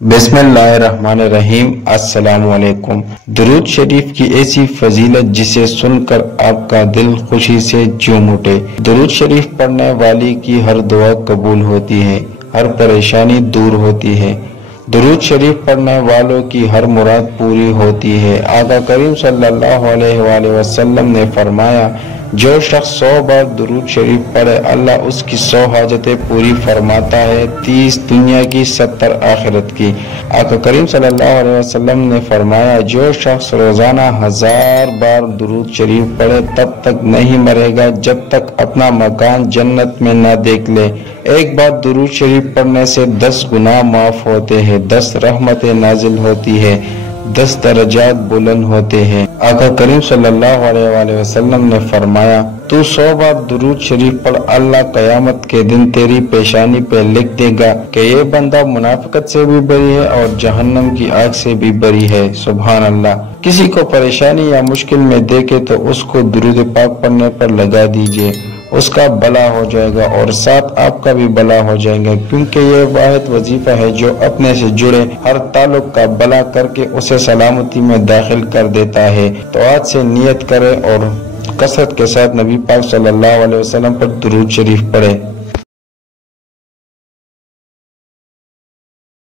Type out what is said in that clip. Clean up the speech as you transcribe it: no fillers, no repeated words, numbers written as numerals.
बिस्मिल्लाहिर्रहमानिर्रहीम। अस्सलामु अलैकुम। दुरूद शरीफ की ऐसी फजीलत जिसे सुनकर आपका दिल खुशी से झूम उठे। दुरूद शरीफ पढ़ने वाली की हर दुआ कबूल होती है, हर परेशानी दूर होती है। दुरूद शरीफ पढ़ने वालों की हर मुराद पूरी होती है। आका करीम सल्लल्लाहु अलैहि वसल्लम ने फरमाया, जो शख्स 100 बार दुरूद शरीफ पढ़े अल्लाह उसकी 100 हाजतें पूरी फरमाता है, 30 दुनिया की 70 आखिरत की। आका करीम सल्लल्लाहु अलैहि वसल्लम ने फरमाया, जो शख्स रोजाना 1000 बार दुरूद शरीफ पढ़े तब तक नहीं मरेगा जब तक अपना मकान जन्नत में न देख ले। एक बार दुरूद शरीफ पढ़ने से 10 गुनाह माफ होते हैं, 10 रहमतें नाजिल होती है, 10 दर्जात बुलंद होते हैं। आका करीम सल्लल्लाहु अलैहि वसल्लम ने फरमाया, तू 100 बार दुरूद शरीफ पढ़, अल्लाह कयामत के दिन तेरी पेशानी पे लिख देगा कि ये बंदा मुनाफिकत से भी बरी है और जहन्नम की आग से भी बरी है। सुभान अल्लाह। किसी को परेशानी या मुश्किल में देखे तो उसको दुरूद पाक पढ़ने पर लगा दीजिए, उसका भला हो जाएगा और साथ आपका भी भला हो जाएगा, क्योंकि ये वाहिद वजीफा है जो अपने से जुड़े हर ताल्लुक का भला करके उसे सलामती में दाखिल कर देता है। तो आज से नियत करें और कसरत के साथ नबी पाक सल्लल्लाहु अलैहि वसल्लम पर दुरूद शरीफ पढ़े।